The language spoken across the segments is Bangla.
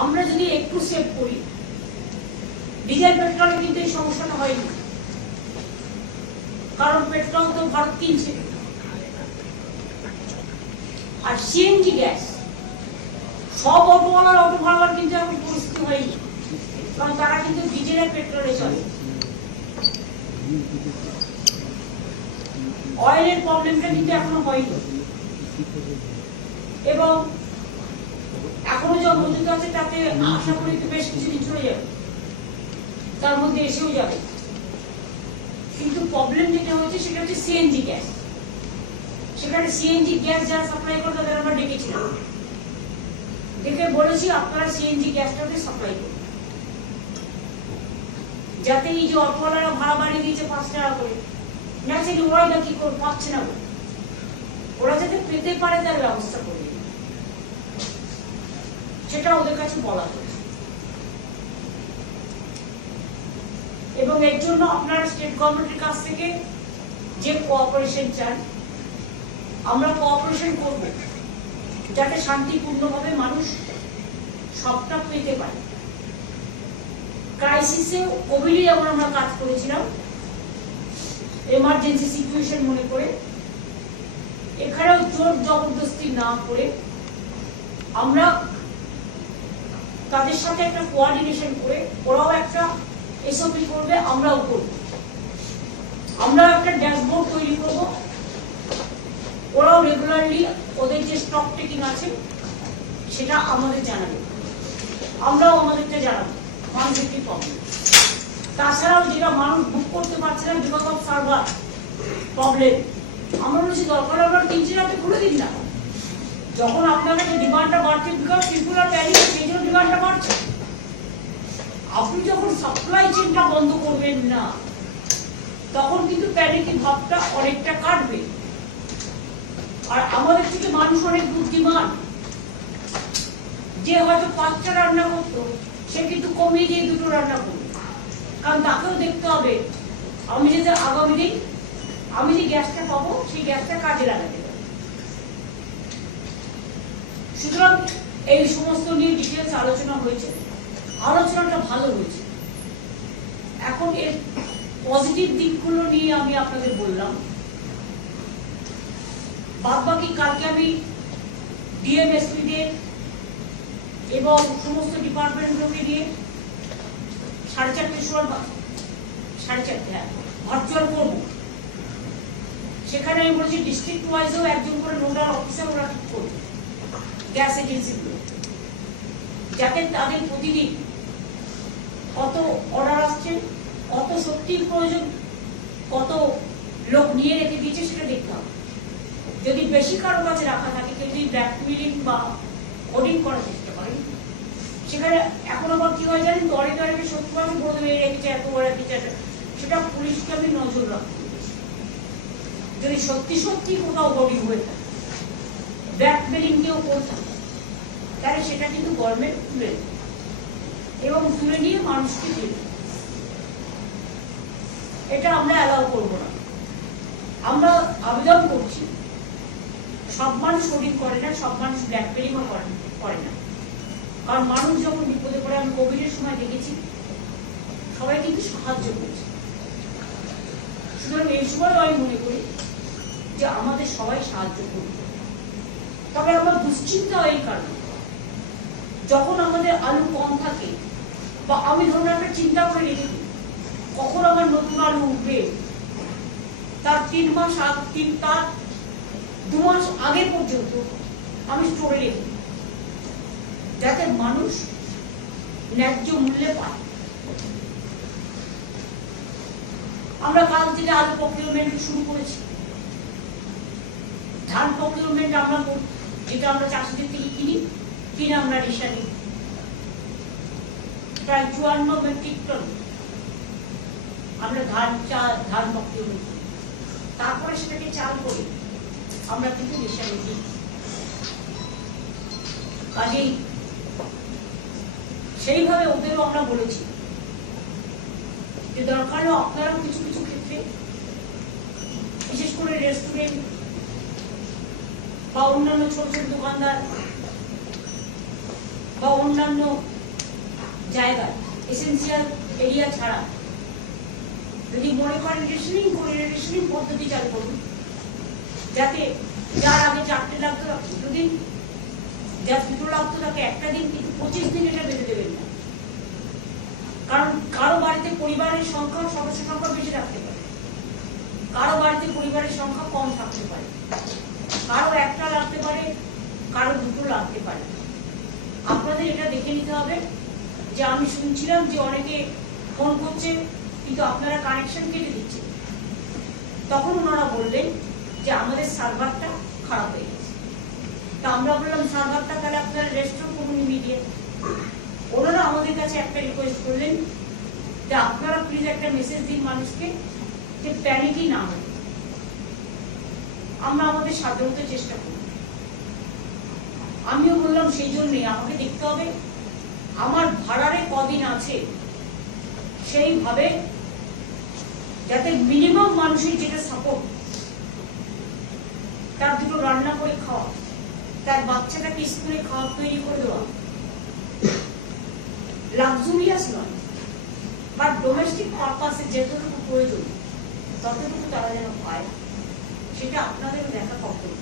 আমরা যদি একটু সেভ করি, ডিজেল পেট্রোলে কিন্তু এই সমস্যাটা হয়নি, কারণ পেট্রোল তো ভারত কিনছে। আর সিএনজি গ্যাস সব অটোওয়ালার অটো ভাড়াবার কিন্তু এখন পরিস্থিতি হয়নি, কারণ তারা কিন্তু ডিজেলের পেট্রোলে চলে। অয়েলের প্রবলেমটা কিন্তু এখনো হয়নি, এবং এখনো যা মজুদ আছে তাতে আশা করি বেশ কিছুদিন চলে যাবে, তার মধ্যে এসেও যাবে। কিন্তু প্রবলেম যেটা হচ্ছে সেটা হচ্ছে সিএনজি গ্যাস। সেখানে সিএনজি গ্যাস যারা সাপ্লাই করে তাদের আমরা ডেকেছিলাম, ডেকে বলেছি আপনারা সিএনজি গ্যাসটাকে সাপ্লাই করুন, যাতে এই যে অটোওয়ালারা ভাড়া বাড়িয়ে দিয়েছে 5 টাকা করে, ন্যাচারালি ওরাই না কি করে পাচ্ছে না, ওরা যাতে পেতে পারে তার ব্যবস্থা করে দিন, সেটা ওদের কাছে বলা হয়েছে। এবং এর জন্য আপনারা স্টেট গভর্নমেন্টের কাছ থেকে যে কোঅপারেশন চান, আমরা কোঅপারেশন করব, যাতে শান্তিপূর্ণভাবে মানুষ সবটা পেতে পারে। ক্রাইসিসে কোভিডে যেমন আমরা কাজ করেছিলাম এমার্জেন্সি সিচুয়েশন মনে করে, এখানেও জোর জবরদস্তি না করে আমরা তাদের সাথে একটা কোঅর্ডিনেশন করে, ওরাও একটা এসওপি করবে, আমরাও করব, আমরা একটা ড্যাশবোর্ড তৈরি করব, ওরাও রেগুলারলি ওদের যে স্টক টেকিং আছে সেটা আমাদের জানাবে, আমরাও আমাদেরটা জানাবো মানুষের কি প্রবলেম। তাছাড়াও যেটা মানুষ বুক করতে পারছে না বিকজ অফ সার্ভার প্রবলেম, আমরা বলছি দরকার আপনার 3 রাতে খুলে দিন না, যখন আপনার কাছে ডিমান্ডটা বাড়ছে বিকজ পিপুল আর প্যানিক, সেই জন্য ডিমান্ডটা বাড়ছে। আপনি যখন সাপ্লাই চেনটা বন্ধ করবেন না, তখন কিন্তু প্যানিকের ভাবটা অনেকটা কাটবে। আর আমাদের থেকে মানুষ অনেক বুদ্ধিমান, যে হয়তো 5টা রান্না করতো সে কিন্তু কমিয়ে দিয়ে 2টো রান্না করবে, কারণ তাকেও দেখতে হবে আমি যদি আগামী দিন আমি যে গ্যাসটা পাবো সেই গ্যাসটা কাজে লাগাতে হবে। সুতরাং এই সমস্ত নিয়ে ডিটেলস আলোচনা হয়েছে, আলোচনাটা ভালো হয়েছে। এখন এর পজিটিভ দিকগুলো নিয়ে আমি আপনাদের বললাম, বাদবাকি কালকে আমি ডিএমএসপিদের এবং সমস্ত ডিপার্টমেন্টগুলোকে নিয়ে 4:30 সময় 4:30 ভার্চুয়াল করবো। সেখানে আমি বলছি ডিস্ট্রিক্ট ওয়াইজও একজন করে নোডাল অফিসার ওরা ঠিক করবে গ্যাস এজেন্সিগুলো, যাতে তাদের প্রতিদিন কত অর্ডার আসছে, কত সত্যির প্রয়োজন, কত লোক নিয়ে রেখে দিয়েছে সেটা দেখতে হবে। যদি বেশি কারো কাছে রাখা থাকে, কেউ যদি ব্ল্যাকমেলিং বা হোর্ডিং করার চেষ্টা করেন, সেখানে এখন আবার কি হয় জানেন, দরে দরে সত্যি কথা বলে দেবে রেখেছে এত বড় কিছু, সেটা পুলিশকে আমি নজর রাখবো। যদি সত্যি সত্যি কোথাও হোর্ডিং হয়ে থাকে, ব্ল্যাকমেলিং কেউ করে থাকে, তাহলে সেটা কিন্তু গভর্নমেন্ট তুলে এবং তুলে নিয়ে মানুষকে দেবে। এটা আমরা অ্যালাউ করবো না। আমরা আবেদন করছি, সব মানুষ হোর্ডিং করে না, সব মানুষ ব্ল্যাকমেলিংও করে না, কারণ মানুষ যখন বিপদে পড়ে, আমি কোভিডের সময় দেখেছি সবাই কিন্তু সাহায্য করছে। সুতরাং এই সময় আমি মনে করি যে আমাদের সবাই সাহায্য করবে। তবে আমরা দুশ্চিন্তা এই কারণে, যখন আমাদের আলু কম থাকে, বা আমি ধরুন একটা চিন্তা করে রেখে দিই কখন আমার নতুন আলু উঠবে, তার 3 মাস তার 2 মাস আগে পর্যন্ত আমি স্টোরে রেখে দিই, যাতে মানুষ ন্যায্য মূল্যে পায়। আমরা কাল থেকে আলু প্রকিউরমেন্ট শুরু করেছি, ধান প্রকিউরমেন্ট আমরা যেটা আমরা চাষিদের থেকে কিনে আমরা রেশা নিই প্রায় 54 মেট্রিক টন আমরা ধান প্রকিউরমেন্ট, তারপরে সেটাকে চাল করি আমরা কিন্তু রেশা নিই। কাজেই সেইভাবে ওদেরও আমরা বলেছি যে দরকার হলে আপনারাও কিছু কিছু ক্ষেত্রে, বিশেষ করে রেস্টুরেন্ট বা অন্যান্য ছোট ছোট দোকানদার, বা অন্যান্য জায়গায় এসেন্সিয়াল এরিয়া ছাড়া যদি মনে করেন রেশনিং করে রেশনিং পদ্ধতি চালু করুন, যাতে যার আগে 4টে লাগতো দুদিন, যার 2টো লাগতো তাকে একটা দিন, কিন্তু 25 দিন এটা বেঁধে দেবেন না। কারণ কারো বাড়িতে পরিবারের সংখ্যা, সদস্য সংখ্যা বেশি থাকতে পারে, কারো বাড়িতে পরিবারের সংখ্যা কম থাকতে পারে, কারো একটা লাগতে পারে, কারো 2টো লাগতে পারে। আপনাদের এটা দেখে নিতে হবে যে আমি শুনছিলাম যে অনেকে ফোন করছে কিন্তু আপনারা কানেকশন কেটে দিচ্ছে। তখন ওনারা বললেন যে আমাদের সার্ভারটা খারাপ হয়ে গেছে। তা আমরা বললাম সার্ভারটা তাহলে আপনারা রেস্টোর করুন ইমিডিয়েট। ওনারা আমাদের কাছে একটা রিকোয়েস্ট করলেন যে আপনারা প্লিজ একটা মেসেজ দিন মানুষকে যে প্যানিকই না হয়। আমরা আমাদের সাধ্যমত চেষ্টা করি। আমিও বললাম সেই জন্যই আমাকে দেখতে হবে আমার ভাড়ারে কদিন আছে, সেইভাবে যাতে মিনিমাম মানুষের যেটা সাপোর্ট, তার 2টো রান্না করে খাওয়া, তার বাচ্চাটাকে স্কুলে খাওয়া তৈরি করে দেওয়া, লাক্সুরিয়াস নয় বাট ডোমেস্টিক পারপাসে যেটুকু প্রয়োজন ততটুকু তারা যেন পায়, সেটা আপনাদের দেখা কর্তব্য।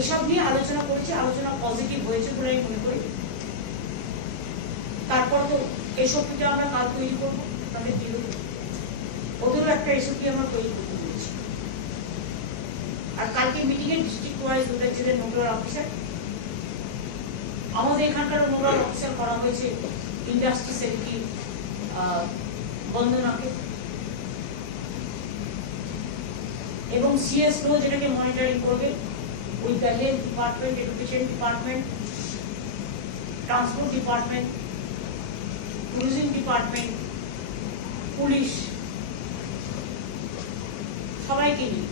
এসব নিয়ে আলোচনা করেছি, আলোচনা পজিটিভ হয়েছে বলে আমি মনে করি। তারপর তো এসবটা আমরা কাল তৈরি করবো, তাদের বিরুদ্ধে ওদেরও একটা এসবটি আমরা তৈরি করতে বলেছি। আর কালকে মিটিং এ ডিস্ট্রিক্ট ওয়াইজ ওদের যে নোডাল অফিসার, আমাদের এখানকার নোডাল অফিসার করা হয়েছে ইন্ডাস্ট্রি সেক্রেটারি বন্দনাকে, এবং সিএসও যেটাকে মনিটরিং করবে with the health department, education department, transport department, tourism department, police, সবাইকে নিয়ে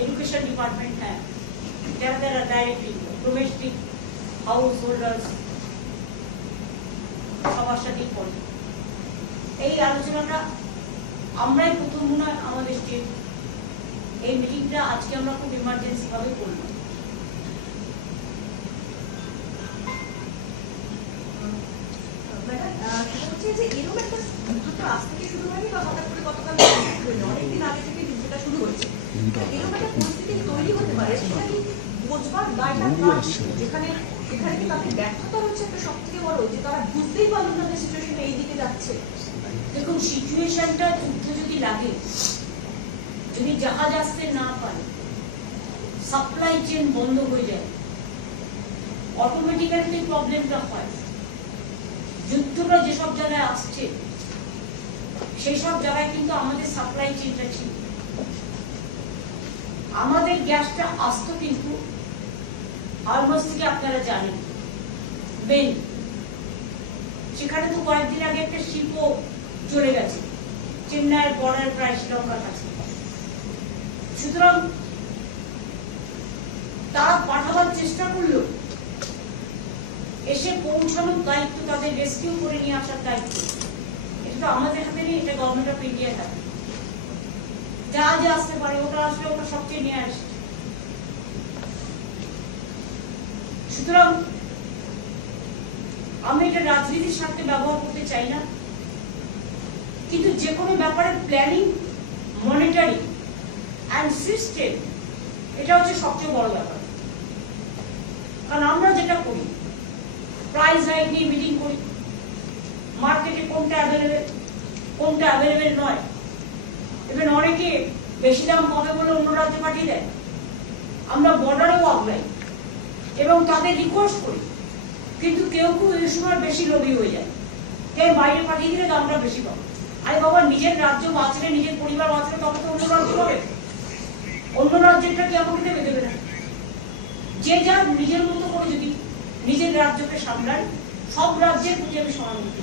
এডুকেশন ডিপার্টমেন্ট, হ্যাঁ যারা যারা ডাইরেক্টলি ডোমেস্টিক হাউস হোল্ডার্স সবার সাথেই করে এই আলোচনাটা আমরাই প্রথম মনে হয় আমাদের স্টেট। এই মিটিংটা আজকে আমরা খুব ইমার্জেন্সি ভাবে করলাম। অনেকদিন আগে থেকে যুদ্ধটা শুরু হয়েছে, এরকম একটা পরিস্থিতি তৈরি হতে পারে বোঝবার দায়টা যেখানে এখানে কি তাদের ব্যর্থতা হচ্ছে একটা সব থেকে বড়, যে তারা বুঝতেই পারলো না যে সিচুয়েশনটা এই দিকে যাচ্ছে। দেখুন সিচুয়েশনটা যুদ্ধ যদি লাগে, যদি জাহাজ আসতে না পারে, সাপ্লাই চেন বন্ধ হয়ে যায়, অটোমেটিক্যালি প্রবলেমটা হয়। যুদ্ধটা যেসব জায়গায় আসছে সেই সব জায়গায় কিন্তু আমাদের সাপ্লাই চেনটা ছিল, আমাদের গ্যাসটা আসতো কিন্তু হরমুজ থেকে, আপনারা জানেন মেন, সেখানে তো কয়েকদিন আগে একটা শিপও চলে গেছে চেন্নাইয়ের বর্ডার প্রায় শ্রীলঙ্কার কাছে। সুতরাং তারা পাঠাবার চেষ্টা করলো, এসে পৌঁছানোর দায়িত্ব তাদের, রেস্কিউ করে নিয়ে আসার দায়িত্ব এটা তো আমাদের হাতে নেই, এটা গভর্নমেন্ট অফ ইন্ডিয়ার হাতে। যা যা আসতে পারে ওটা আসলে ওটা সবচেয়ে নিয়ে আসে। সুতরাং আমি এটা রাজনীতির স্বার্থে ব্যবহার করতে চাই না, কিন্তু যে কোনো ব্যাপারে প্ল্যানিং, মনিটরিং অ্যান্ড সিস্টেম এটা হচ্ছে সবচেয়ে বড় ব্যাপার। কারণ আমরা যেটা করি প্রাইস হাইক নিয়ে মিটিং করি, মার্কেটে কোনটা অ্যাভেলেবেল নয়, ইভেন অনেকে বেশি দাম পাবে বলে অন্য রাজ্যে পাঠিয়ে দেয়, আমরা বর্ডারেও আগলাই এবং তাদের রিকোয়েস্ট করি, কিন্তু কেউ কেউ এই সময় বেশি লোভী হয়ে যায়, তাই বাইরে পাঠিয়ে দিলে দামটা বেশি পাবে। আরে বাবা, নিজের রাজ্য বাঁচলে, নিজের পরিবার বাঁচলে তবে তো অন্য রাজ্য হবে, অন্য রাজ্যেরটা কি আমাকে দেবে না? যে যা নিজের মতো করে যদি নিজের রাজ্যকে সামলায়, সব রাজ্যের প্রতি আমি সহানুভূতি।